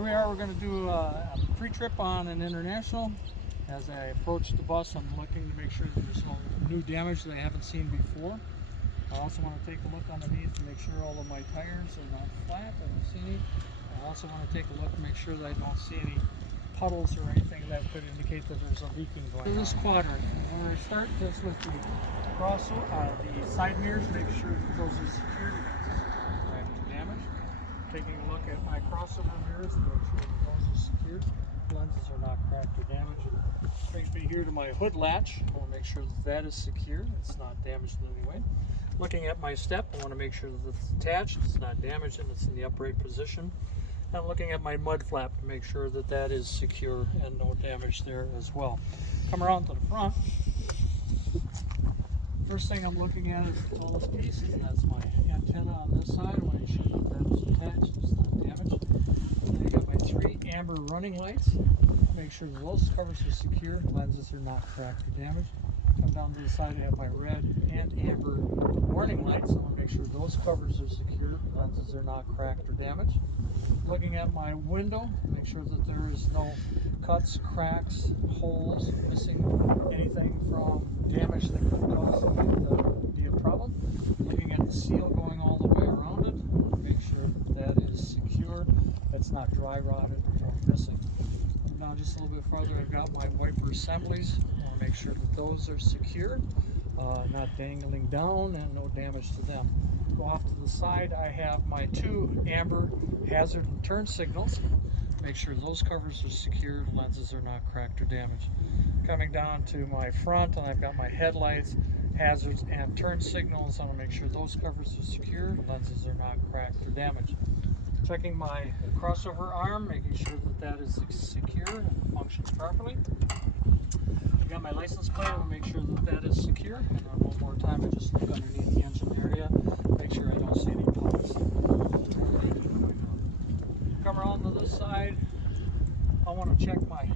Here we are, we're going to do a pre-trip on an international. As I approach the bus, I'm looking to make sure that there's no new damage that I haven't seen before. I also want to take a look underneath to make sure all of my tires are not flat. I don't see any. I also want to take a look to make sure that I don't see any puddles or anything that could indicate that there's a leaking going on. This quadrant, I'm going to start this with the the side mirrors, make sure that those are secured against damage. Taking a look at my crossover mirrors, make sure that those are secured, lenses are not cracked or damaged. Brings me here to my hood latch. I want to make sure that that is secure, it's not damaged in any way. Looking at my step, I want to make sure that it's attached, it's not damaged, and it's in the upright position. I'm looking at my mud flap to make sure that that is secure and no damage there as well. Come around to the front. First thing I'm looking at is the tallest piece, and that's my antenna on this side. I want to make sure that that is attached, it's not damaged. Then I got my 3 amber running lights. Make sure that those covers are secure, lenses are not cracked or damaged. Come down to the side, I have my red and amber warning lights. I want to make sure those covers are secure, lenses are not cracked or damaged. Looking at my window, make sure that there is no cuts, cracks, holes, missing anything from damage that could cause it to be a problem. Looking at the seal going all the way around it, make sure that that is secure, it's not dry rotted or missing. Now just a little bit farther, I've got my wiper assemblies. I want to make sure that those are secure, not dangling down, and no damage to them. Go off to the side, I have my 2 amber hazard and turn signals. Make sure those covers are secure, lenses are not cracked or damaged. Coming down to my front, and I've got my headlights, hazards, and turn signals. I want to make sure those covers are secure, lenses are not cracked or damaged. Checking my crossover arm, making sure that that is secure and functions properly. I got my license plate, I want to make sure that that is secure. And one more time, I just look underneath the engine area, make sure I don't see any puddles. Come around to this side, I want to check my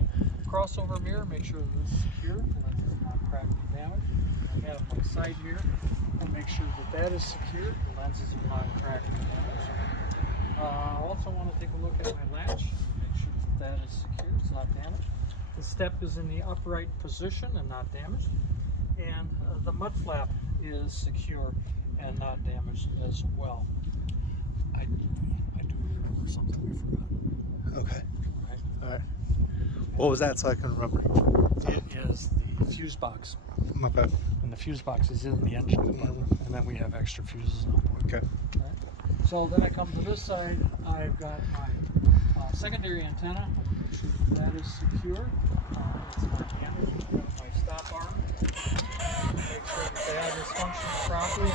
crossover mirror, make sure that it's secure, the lens is not cracked or damaged. I have my side mirror, and make sure that that is secure, the lenses are not cracked or damaged. I also want to take a look at my latch, make sure that that is secure, it's not damaged. The step is in the upright position and not damaged. And the mud flap is secure and not damaged as well. I do remember something we forgot. Okay. Right? All right. What was that so I can remember? It is the fuse box. Okay. And the fuse box is in the engine compartment. And then we have extra fuses on board. Okay. Right? So then I come to this side, I've got my secondary antenna. Make sure that is secure. It's not damaged. I've got my stop arm. Make sure that is functioning properly.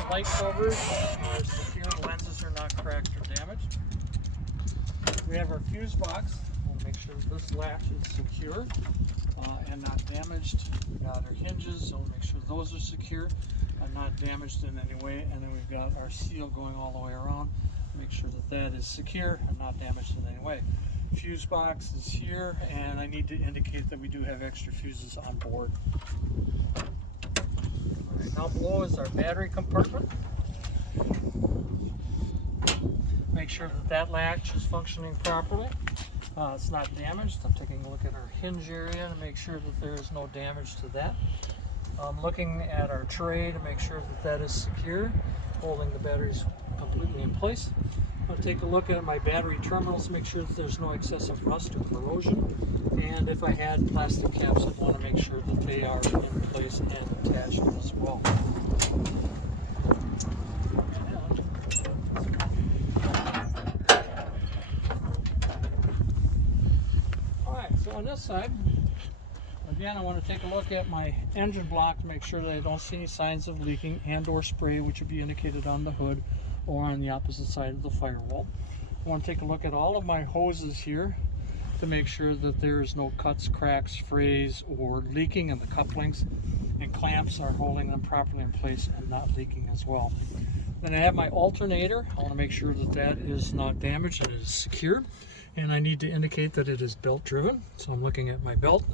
My light covers are secure. The lenses are not cracked or damaged. We have our fuse box. We'll make sure that this latch is secure and not damaged. We've got our hinges, so we'll make sure those are secure and not damaged in any way. And then we've got our seal going all the way around. Make sure that that is secure and not damaged in any way. Fuse box is here, and I need to indicate that we do have extra fuses on board. Right, now below is our battery compartment. Make sure that that latch is functioning properly. It's not damaged. I'm taking a look at our hinge area to make sure that there is no damage to that. I'm looking at our tray to make sure that that is secure, holding the batteries completely in place. I'll take a look at my battery terminals, make sure that there's no excessive rust or corrosion. And if I had plastic caps, I'd want to make sure that they are in place and attached as well. Alright, so on this side, again, I want to take a look at my engine block to make sure that I don't see any signs of leaking and or spray, which would be indicated on the hood or on the opposite side of the firewall. I want to take a look at all of my hoses here to make sure that there is no cuts, cracks, frays, or leaking, and the couplings and clamps are holding them properly in place and not leaking as well. Then I have my alternator. I want to make sure that that is not damaged and it is secure. And I need to indicate that it is belt driven. So I'm looking at my belt,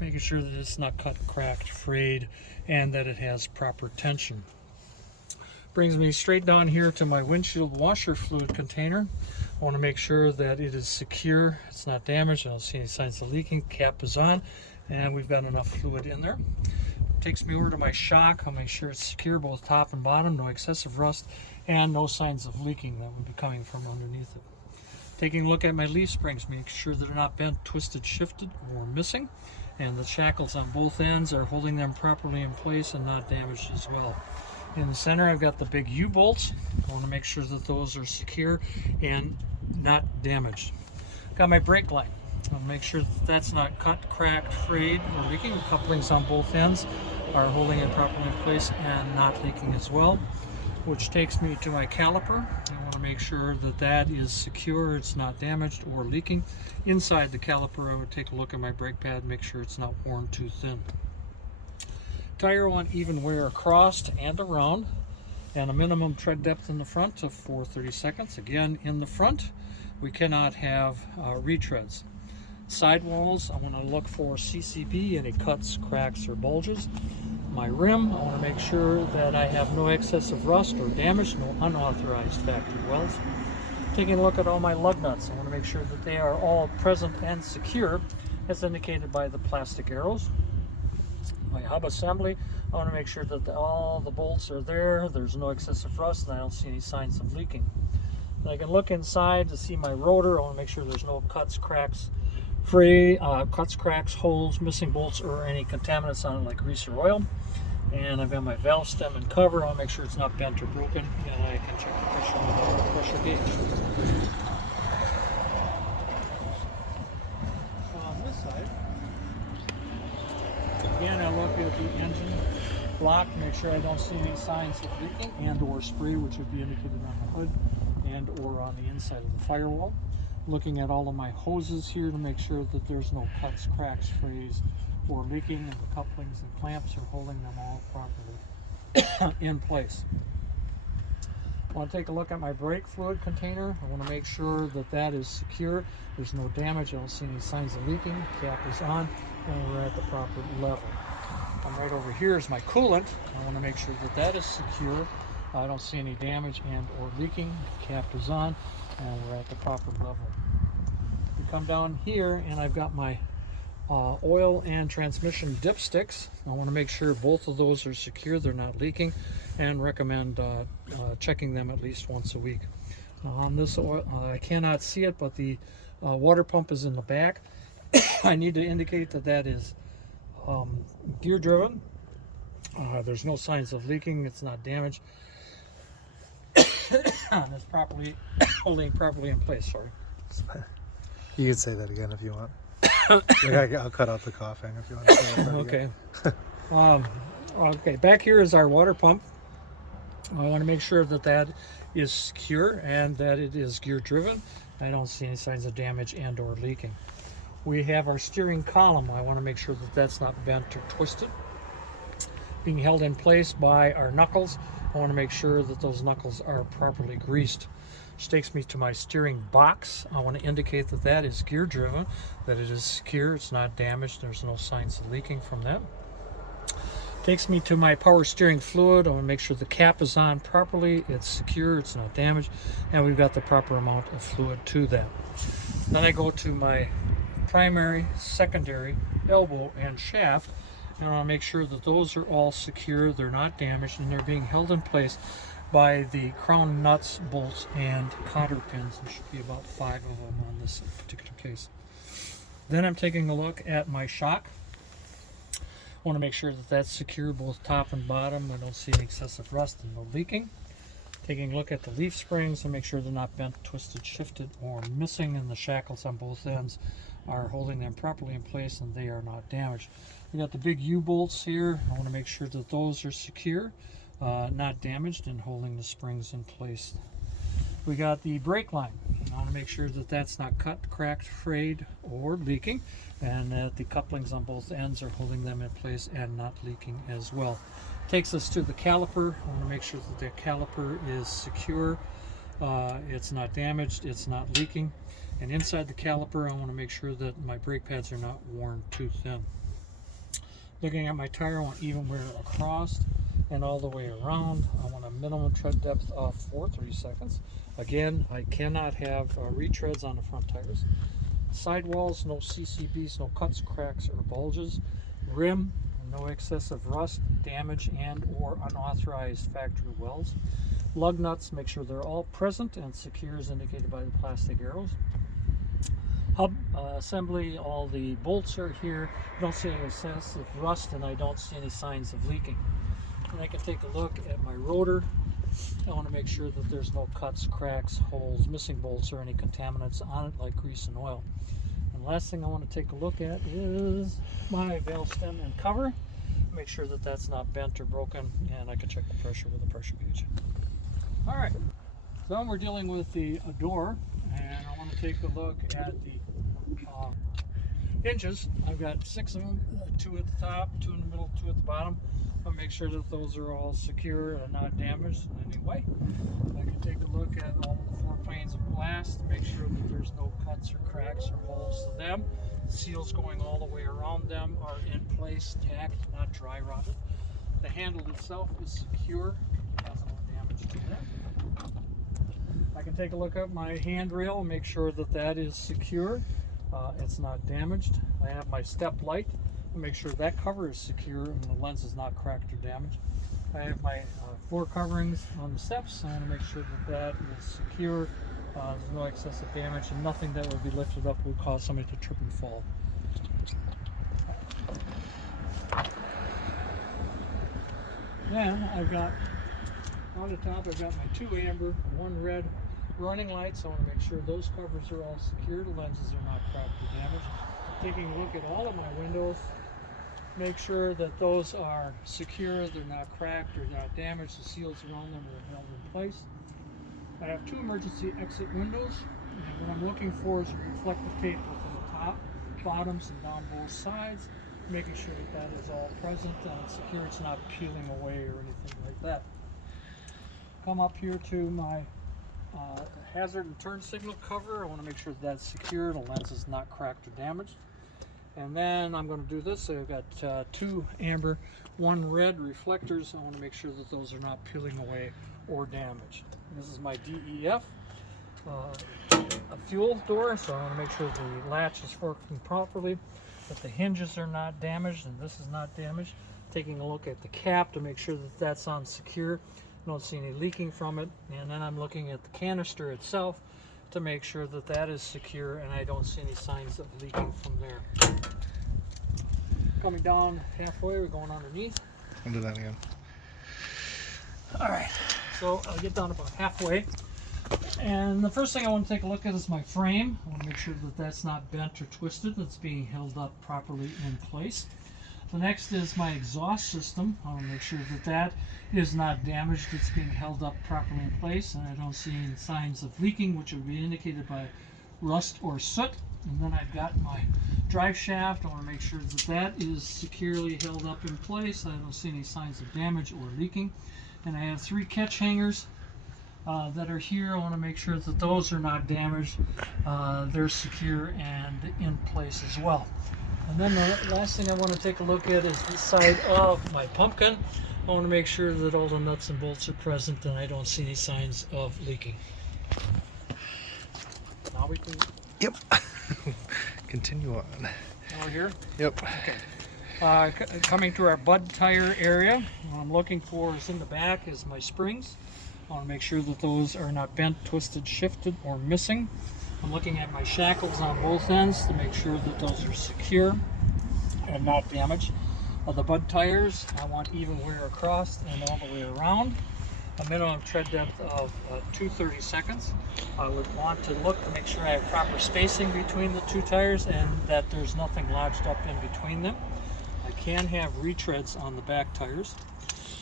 making sure that it's not cut, cracked, frayed, and that it has proper tension. Brings me straight down here to my windshield washer fluid container. I want to make sure that it is secure, it's not damaged, I don't see any signs of leaking, cap is on, and we've got enough fluid in there. Takes me over to my shock. I'll make sure it's secure both top and bottom, no excessive rust, and no signs of leaking that would be coming from underneath it. Taking a look at my leaf springs, make sure that they're not bent, twisted, shifted, or missing, and the shackles on both ends are holding them properly in place and not damaged as well. In the center, I've got the big U-bolts. I want to make sure that those are secure and not damaged. Got my brake line. I'll make sure that that's not cut, cracked, frayed, or leaking. The couplings on both ends are holding it properly in place and not leaking as well. Which takes me to my caliper. I want to make sure that that is secure, it's not damaged or leaking. Inside the caliper, I would take a look at my brake pad, make sure it's not worn too thin. Tire want even wear across and around, and a minimum tread depth in the front of 4/32. Again, in the front, we cannot have retreads. Sidewalls, I want to look for CCB, any cuts, cracks, or bulges. My rim, I want to make sure that I have no excessive rust or damage, no unauthorized factory welds. Taking a look at all my lug nuts, I want to make sure that they are all present and secure, as indicated by the plastic arrows. My hub assembly, I want to make sure that all the bolts are there, there's no excessive rust, and I don't see any signs of leaking. And I can look inside to see my rotor. I want to make sure there's no cuts, cracks, cuts, cracks, holes, missing bolts, or any contaminants on it like grease or oil. And I've got my valve stem and cover. I want to make sure it's not bent or broken, and I can check the pressure on the pressure gauge. On this side, again, I look at the engine block, make sure I don't see any signs of leaking and or spray, which would be indicated on the hood and or on the inside of the firewall. Looking at all of my hoses here to make sure that there's no cuts, cracks, frays, or leaking, and the couplings and clamps are holding them all properly in place. I want to take a look at my brake fluid container. I want to make sure that that is secure. There's no damage. I don't see any signs of leaking. Cap is on, and we're at the proper level. And right over here is my coolant. I want to make sure that that is secure. I don't see any damage and or leaking. Cap is on, and we're at the proper level. We come down here, and I've got my oil and transmission dipsticks. I want to make sure both of those are secure, they're not leaking, and recommend checking them at least once a week. On this oil, I cannot see it, but the water pump is in the back. I need to indicate that that is gear driven. There's no signs of leaking, it's not damaged. It's properly holding properly in place. Sorry. You can say that again if you want. I'll cut out the coughing if you want to say that Okay. Okay, back here is our water pump. I want to make sure that that is secure and that it is gear driven. I don't see any signs of damage and or leaking. We have our steering column. I want to make sure that that's not bent or twisted. Being held in place by our knuckles. I want to make sure that those knuckles are properly greased. Which takes me to my steering box. I want to indicate that that is gear driven, that it is secure, it's not damaged, there's no signs of leaking from that. Takes me to my power steering fluid. I want to make sure the cap is on properly, it's secure, it's not damaged, and we've got the proper amount of fluid to that. Then I go to my primary, secondary, elbow, and shaft, and I want to make sure that those are all secure, they're not damaged, and they're being held in place by the crown nuts, bolts, and cotter pins. There should be about 5 of them on this particular case. Then I'm taking a look at my shock. I want to make sure that that's secure both top and bottom. I don't see any excessive rust and no leaking. Taking a look at the leaf springs and make sure they're not bent, twisted, shifted, or missing, and the shackles on both ends are holding them properly in place and they are not damaged. We got the big U-bolts here. I want to make sure that those are secure, not damaged, and holding the springs in place. We got the brake line. I want to make sure that that's not cut, cracked, frayed, or leaking, and that the couplings on both ends are holding them in place and not leaking as well. Takes us to the caliper. I want to make sure that the caliper is secure, it's not damaged, it's not leaking, and inside the caliper I want to make sure that my brake pads are not worn too thin. Looking at my tire, I want even wear across and all the way around. I want a minimum tread depth of 430 seconds. Again, I cannot have retreads on the front tires. Sidewalls, no CCBs, no cuts, cracks, or bulges. Rim, no excessive rust, damage, and or unauthorized factory welds. Lug nuts, make sure they're all present and secure as indicated by the plastic arrows. Hub assembly, all the bolts are here. I don't see any excessive rust, and I don't see any signs of leaking. And I can take a look at my rotor. I want to make sure that there's no cuts, cracks, holes, missing bolts, or any contaminants on it like grease and oil. And last thing I want to take a look at is my valve stem and cover. Make sure that that's not bent or broken, and I can check the pressure with a pressure gauge. All right, so we're dealing with the door, and I want to take a look at the hinges. I've got 6 of them, 2 at the top, 2 in the middle, 2 at the bottom. I'll make sure that those are all secure and not damaged in any way. I can take a look at all the 4 panes of glass to make sure that there's no cuts or cracks or holes to them. Seals going all the way around them are in place, tacked, not dry rotted. The handle itself is secure, has no damage to that. I can take a look at my handrail and make sure that that is secure. It's not damaged. I have my step light to make sure that cover is secure and the lens is not cracked or damaged. I have my floor coverings on the steps. I want to make sure that that is secure. There's no excessive damage, and nothing that would be lifted up would cause somebody to trip and fall. Then I've got on the top, I've got my 2 amber, 1 red running lights. I want to make sure those covers are all secure, the lenses are not cracked or damaged. Taking a look at all of my windows, make sure that those are secure, they're not cracked or not damaged, the seals around them are held in place. I have 2 emergency exit windows, and what I'm looking for is reflective tape within the top, bottoms, and down both sides, making sure that that is all present and secure, it's not peeling away or anything like that. Come up here to my hazard and turn signal cover. I want to make sure that that's secure, the lens is not cracked or damaged. And then I'm going to do this. So I've got 2 amber, 1 red reflectors. I want to make sure that those are not peeling away or damaged. This is my DEF a fuel door, so I want to make sure the latch is working properly, that the hinges are not damaged, and this is not damaged. Taking a look at the cap to make sure that that's on secure. Don't see any leaking from it. And then I'm looking at the canister itself to make sure that that is secure, and I don't see any signs of leaking from there. Coming down halfway, we're going underneath. I'll do that again. All right, so I'll get down about halfway. And the first thing I want to take a look at is my frame. I want to make sure that that's not bent or twisted, that's being held up properly in place. The next is my exhaust system. I want to make sure that that is not damaged, it's being held up properly in place, and I don't see any signs of leaking, which would be indicated by rust or soot. And then I've got my drive shaft. I want to make sure that that is securely held up in place. I don't see any signs of damage or leaking. And I have 3 catch hangers that are here. I want to make sure that those are not damaged. They're secure and in place as well. And then the last thing I want to take a look at is this side of my pumpkin. I want to make sure that all the nuts and bolts are present and I don't see any signs of leaking. Now we can... Yep. Continue on. Now we're here? Yep. Okay. Coming to our bud tire area, what I'm looking for is in the back is my springs. I want to make sure that those are not bent, twisted, shifted, or missing. I'm looking at my shackles on both ends to make sure that those are secure and not damaged. The bud tires, I want even wear across and all the way around. A minimum tread depth of 230 seconds. I would want to look to make sure I have proper spacing between the 2 tires and that there's nothing lodged up in between them. I can have retreads on the back tires.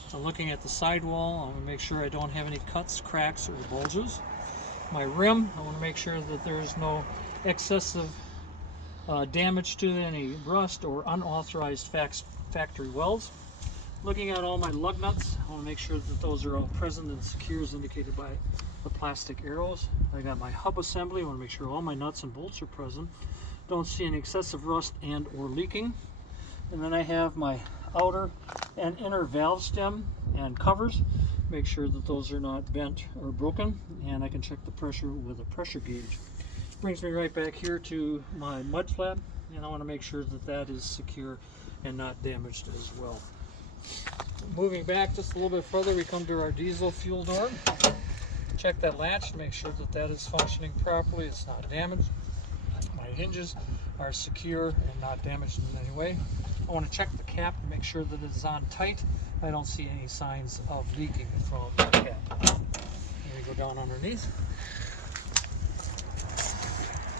So looking at the sidewall, I want to make sure I don't have any cuts, cracks, or bulges. My rim, I want to make sure that there's no excessive damage to any rust or unauthorized factory welds. Looking at all my lug nuts, I want to make sure that those are all present and secure as indicated by the plastic arrows. I got my hub assembly. I want to make sure all my nuts and bolts are present. Don't see any excessive rust and or leaking. And then I have my outer and inner valve stem and covers. Make sure that those are not bent or broken, and I can check the pressure with a pressure gauge. Brings me right back here to my mud flap, and I want to make sure that that is secure and not damaged as well. Moving back just a little bit further, we come to our diesel fuel door. Check that latch to make sure that that is functioning properly, it's not damaged. My hinges are secure and not damaged in any way. I want to check the cap to make sure that it's on tight. I don't see any signs of leaking from the cap. Let me go down underneath.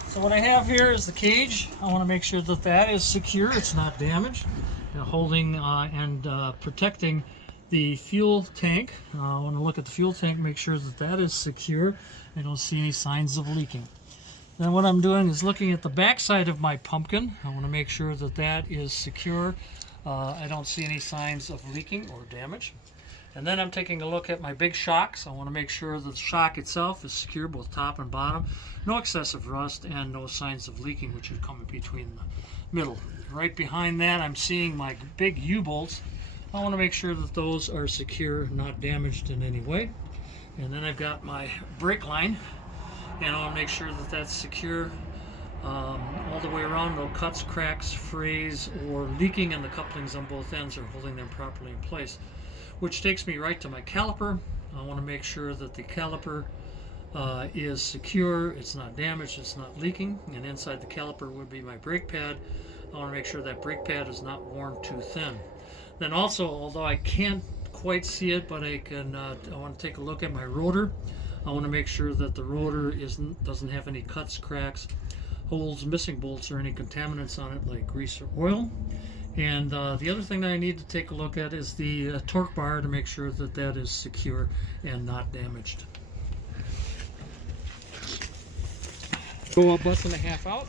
So what I have here is the cage. I want to make sure that that is secure, it's not damaged. Holding and protecting the fuel tank. I want to look at the fuel tank, make sure that that is secure. I don't see any signs of leaking. Then what I'm doing is looking at the back side of my pumpkin. I want to make sure that that is secure. I don't see any signs of leaking or damage. And then I'm taking a look at my big shocks. I want to make sure that the shock itself is secure, both top and bottom. No excessive rust and no signs of leaking, which would come in between the middle. Right behind that, I'm seeing my big U-bolts. I want to make sure that those are secure, not damaged in any way. And then I've got my brake line, and I want to make sure that that's secure all the way around. No cuts, cracks, frays, or leaking, and the couplings on both ends are holding them properly in place. Which takes me right to my caliper. I want to make sure that the caliper is secure, it's not damaged, it's not leaking, and inside the caliper would be my brake pad. I want to make sure that brake pad is not worn too thin. Then also, although I can't quite see it, but I want to take a look at my rotor. I want to make sure that the rotor doesn't have any cuts, cracks, holes, missing bolts, or any contaminants on it like grease or oil. And the other thing that I need to take a look at is the torque bar to make sure that that is secure and not damaged. Go a bus and a half out.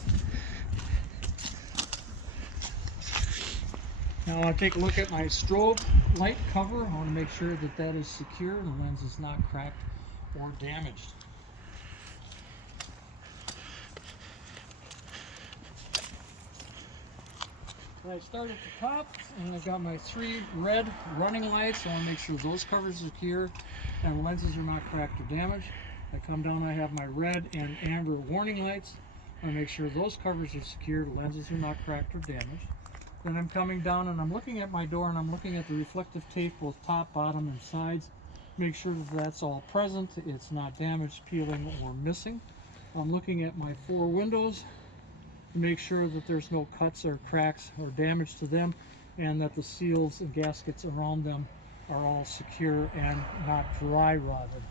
Now I'll take a look at my strobe light cover. I want to make sure that that is secure and the lens is not cracked or damaged. I start at the top, and I've got my 3 red running lights. I want to make sure those covers are secure and the lenses are not cracked or damaged. I come down, I have my red and amber warning lights. I want to make sure those covers are secure, the lenses are not cracked or damaged. Then I'm coming down and I'm looking at my door, and I'm looking at the reflective tape, both top, bottom, and sides. Make sure that that's all present, it's not damaged, peeling, or missing. I'm looking at my 4 windows to make sure that there's no cuts or cracks or damage to them, and that the seals and gaskets around them are all secure and not dry rotted.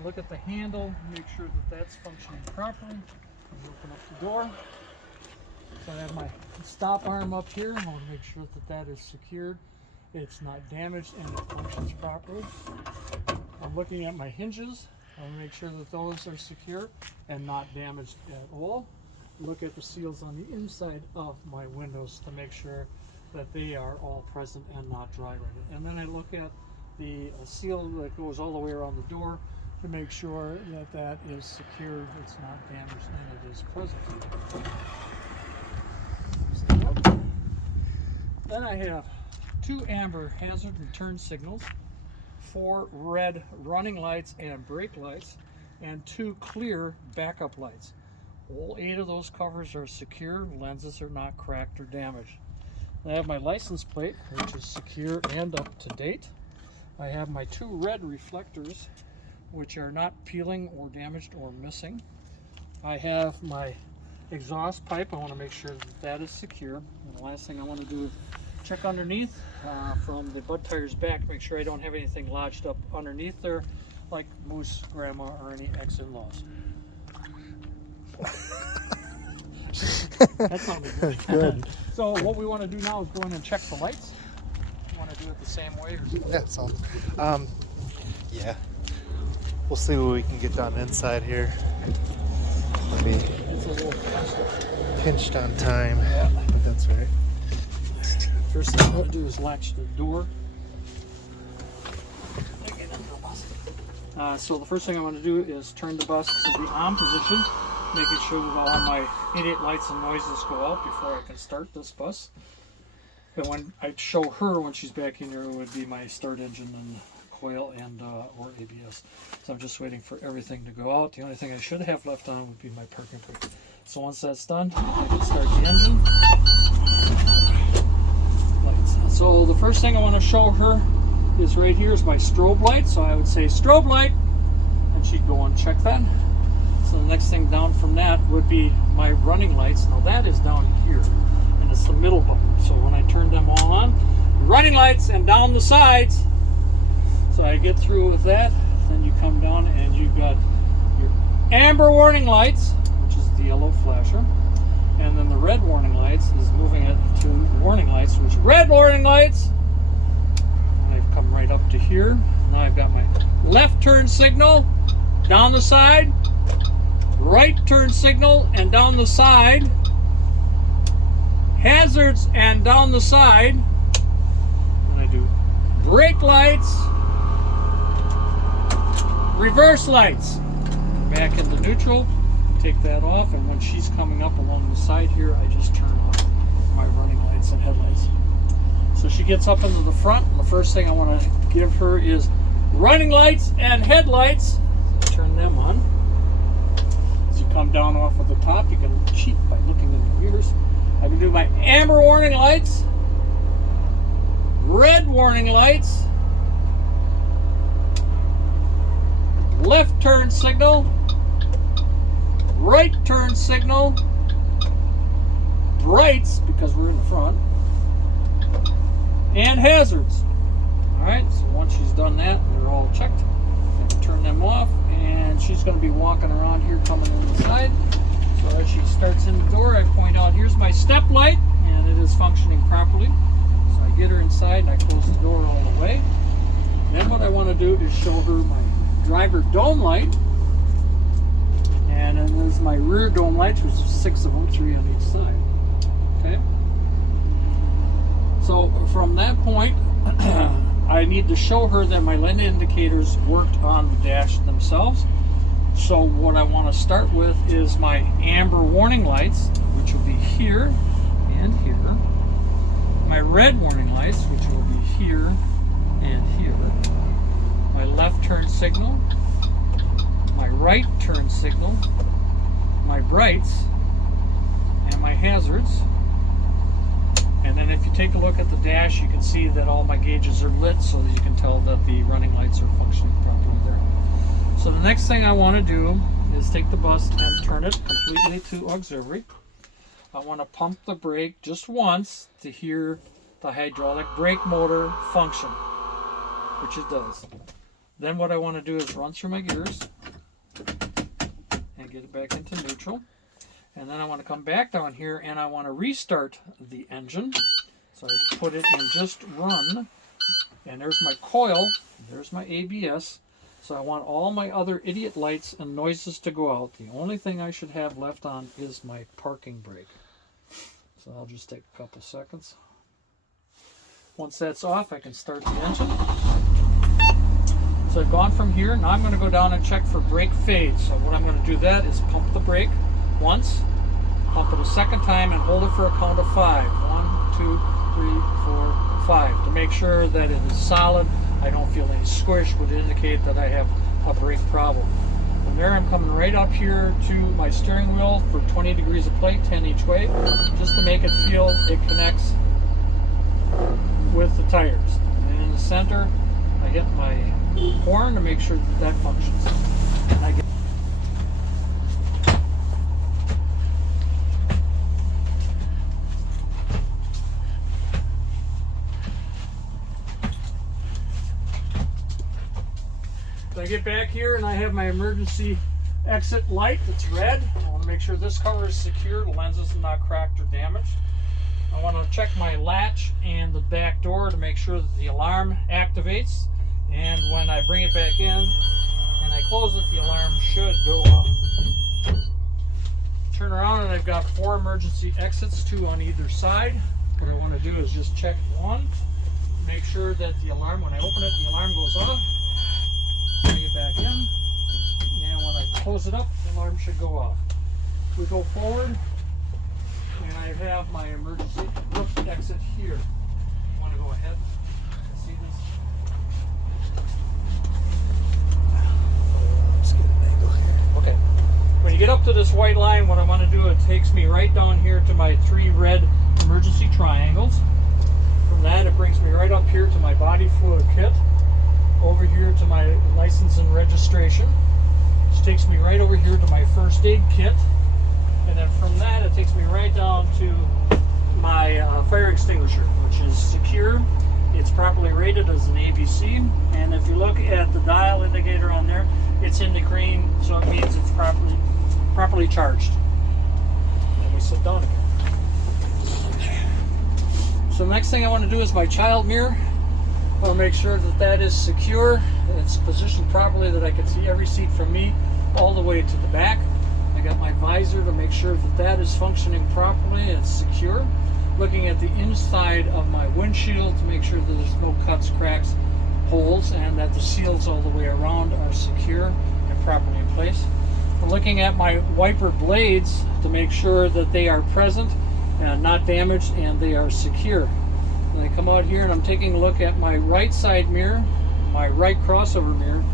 I look at the handle, make sure that that's functioning properly. I open up the door. So I have my stop arm up here. I want to make sure that that is secured, it's not damaged, and it functions properly. I'm looking at my hinges. I want to make sure that those are secure and not damaged at all. Look at the seals on the inside of my windows to make sure that they are all present and not dry rotted. And then I look at the seal that goes all the way around the door to make sure that that is secure, it's not damaged, and it is present. Then I have 2 amber hazard return signals, 4 red running lights and brake lights, and 2 clear backup lights. All 8 of those covers are secure, lenses are not cracked or damaged. I have my license plate, which is secure and up to date. I have my 2 red reflectors, which are not peeling or damaged or missing. I have my exhaust pipe. I want to make sure that that is secure. And the last thing I want to do is check underneath from the bud tires back, make sure I don't have anything lodged up underneath there, like moose, grandma, or any ex-in-laws. That sounded good. Good. So what we want to do now is go in and check the lights. You want to do it the same way? Or Yeah, sounds. Yeah. We'll see what we can get done inside here. Let me it's a little faster. pinched on time. Yeah. But that's right. First thing I'm going to do is latch the door. So the first thing I'm going to do is turn the bus to the on position, making sure that all my idiot lights and noises go out before I can start this bus. But when I show her when she's back in here, it would be my start engine and coil and or ABS. So I'm just waiting for everything to go out. The only thing I should have left on would be my parking brake. So once that's done, I can start the engine. Lights. So the first thing I want to show her is right here is my strobe light. So I would say strobe light, and she'd go and check that. So the next thing down from that would be my running lights. Now that is down here, and it's the middle button. So when I turn them all on, running lights and down the sides. So I get through with that, then you come down and you've got your amber warning lights, which is the yellow flasher, and then the red warning lights is moving it to warning lights, which red warning lights. And I've come right up to here. Now I've got my left turn signal down the side, right turn signal and down the side, hazards and down the side, and I do brake lights, reverse lights, back into neutral, take that off, and when she's coming up along the side here, I just turn off my running lights and headlights. So she gets up into the front, and the first thing I want to give her is running lights and headlights. So turn them on. As you come down off of the top, you can cheat by looking in the mirrors. I can do my amber warning lights, red warning lights, left turn signal, right turn signal, brights because we're in the front, and hazards. Alright, so once she's done that, they're all checked. I can turn them off, and she's going to be walking around here coming in the side. So as she starts in the door, I point out here's my step light, and it is functioning properly. So I get her inside and I close the door all the way. Then what I want to do is show her my driver dome light, and then there's my rear dome lights, which is 6 of them, 3 on each side. Okay. So from that point, I need to show her that my lane indicators worked on the dash themselves. So what I want to start with is my amber warning lights, which will be here and here. My red warning lights, which will be here and here. My left turn signal, my right turn signal, my brights, and my hazards. And then if you take a look at the dash, you can see that all my gauges are lit so that you can tell that the running lights are functioning properly there. So the next thing I want to do is take the bus and turn it completely to auxiliary. I want to pump the brake just once to hear the hydraulic brake motor function, which it does. Then what I want to do is run through my gears and get it back into neutral. And then I want to come back down here and I want to restart the engine. So I put it in just run, and there's my coil, there's my ABS. So I want all my other idiot lights and noises to go out. The only thing I should have left on is my parking brake. So I'll just take a couple seconds. Once that's off, I can start the engine. So I've gone from here. Now I'm going to go down and check for brake fade. So what I'm going to do that is pump the brake once, pump it a second time, and hold it for a count of 5. 1, 2, 3, 4, 5 to make sure that it is solid. I don't feel any squish, would indicate that I have a brake problem. From there, I'm coming right up here to my steering wheel for 20 degrees of plate, 10 each way, just to make it feel it connects with the tires. And then in the center, I hit my horn to make sure that that functions. And I get I get back here and I have my emergency exit light that's red. I want to make sure this cover is secure, the lenses are not cracked or damaged. I want to check my latch and the back door to make sure that the alarm activates. And when I bring it back in and I close it, the alarm should go off. Turn around and I've got 4 emergency exits, 2 on either side. What I want to do is just check one, make sure that the alarm, when I open it, the alarm goes off. Bring it back in, and when I close it up, the alarm should go off. We go forward, and I have my emergency exit here. ahead. See this? Let's get an angle here. Okay. When you get up to this white line, what I want to do, it takes me right down here to my 3 red emergency triangles. From that, it brings me right up here to my body fluid kit. Over here to my license and registration. This takes me right over here to my first aid kit. And then from that, it takes me right down to my fire extinguisher, which is secure. It's properly rated as an ABC. And if you look at the dial indicator on there, it's in the green, so it means it's properly charged. And we sit down again. So the next thing I want to do is my child mirror. I want to make sure that that is secure, that it's positioned properly, that I can see every seat from me all the way to the back. I got my visor to make sure that that is functioning properly, it's secure. Looking at the inside of my windshield to make sure that there's no cuts, cracks, holes, and that the seals all the way around are secure and properly in place. I'm looking at my wiper blades to make sure that they are present and not damaged and they are secure. And I come out here and I'm taking a look at my right side mirror, my right crossover mirror,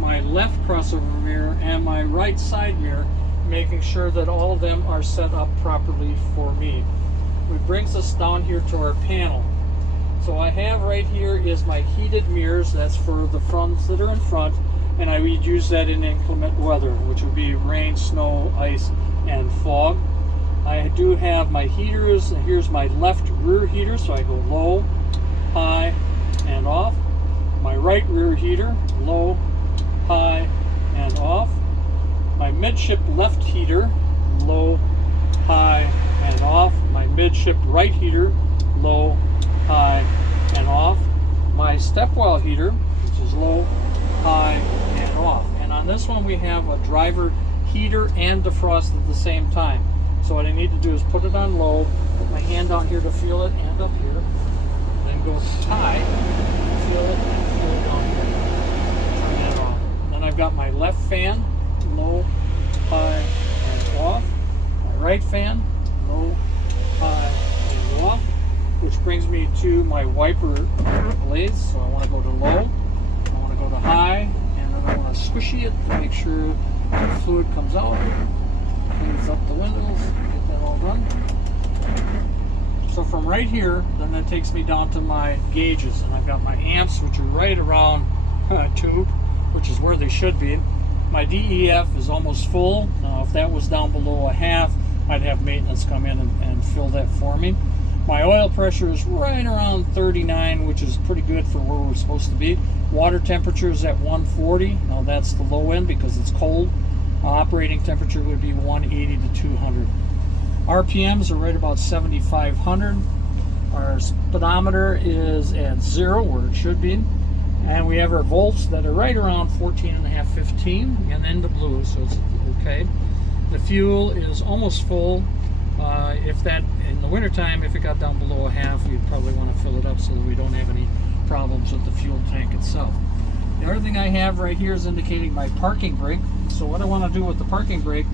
my left crossover mirror, and my right side mirror, making sure that all of them are set up properly for me. Which brings us down here to our panel. So I have right here is my heated mirrors, that's for the fronts that are in front, and I would use that in inclement weather, which would be rain, snow, ice, and fog. I do have my heaters. Here's my left rear heater, so I go low, high, and off. My right rear heater, low, high, and off. My midship left heater, low, high, and off. My midship right heater, low, high, and off. My step well heater, which is low, high, and off. And on this one we have a driver heater and defrost at the same time. So what I need to do is put it on low, put my hand down here to feel it, and up here, then go high, feel it, and feel it down here. Turn that off. Then I've got my left fan, low, high, and off. My right fan, low, high, and off. Which brings me to my wiper blades. So I want to go to low, I want to go to high, and then I want to squishy it to make sure the fluid comes out. Cleans up the windows, get that all done. So from right here, then that takes me down to my gauges, and I've got my amps, which are right around tube, which is where they should be. My DEF is almost full. If that was down below a half, I'd have maintenance come in and fill that for me. My oil pressure is right around 39, which is pretty good for where we're supposed to be. Water temperature is at 140. Now that's the low end because it's cold. Operating temperature would be 180 to 200. RPMs are right about 7,500. Our speedometer is at 0, where it should be. And we have our volts that are right around 14.5, 15, and then the blue, so it's okay. The fuel is almost full. If that, in the wintertime, if it got down below a half, you'd probably want to fill it up so that we don't have any problems with the fuel tank itself. The other thing I have right here is indicating my parking brake. So what I want to do with the parking brake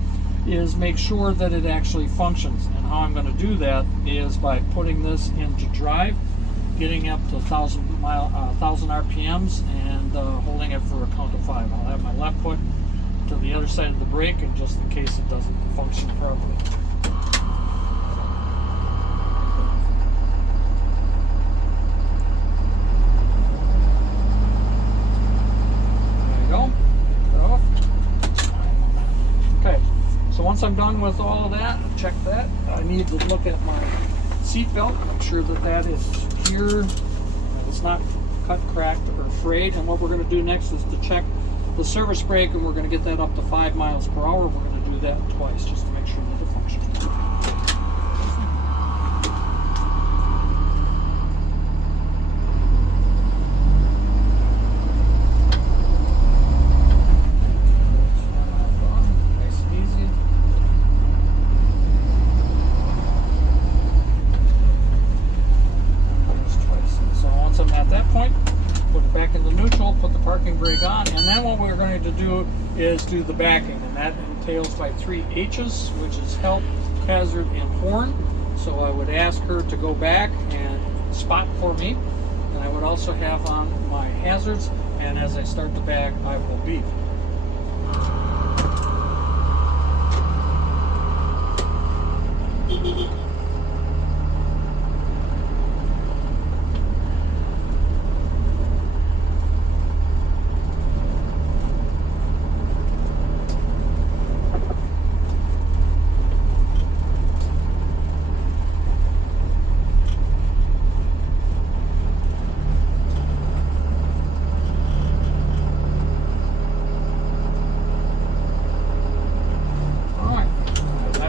is make sure that it actually functions. And how I'm going to do that is by putting this into drive, getting up to 1,000 RPMs, and holding it for a count of 5. I'll have my left foot to the other side of the brake, and just in case it doesn't function properly. Once I'm done with all of that, check that. I need to look at my seat belt, make sure that that is secure, it's not cut, cracked, or frayed. And what we're going to do next is to check the service brake, and we're going to get that up to 5 miles per hour. We're going to do that twice just to make sure that it functions. Is do the backing, and that entails by 3 H's, which is help, hazard, and horn. So I would ask her to go back and spot for me. And I would also have on my hazards, and as I start the back, I will beep.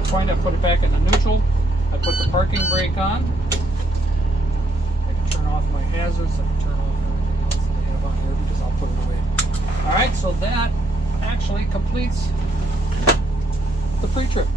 Point, I put it back into neutral. I put the parking brake on. I can turn off my hazards. I can turn off everything else that I have on here because I'll put it away. All right, so that actually completes the pre-trip.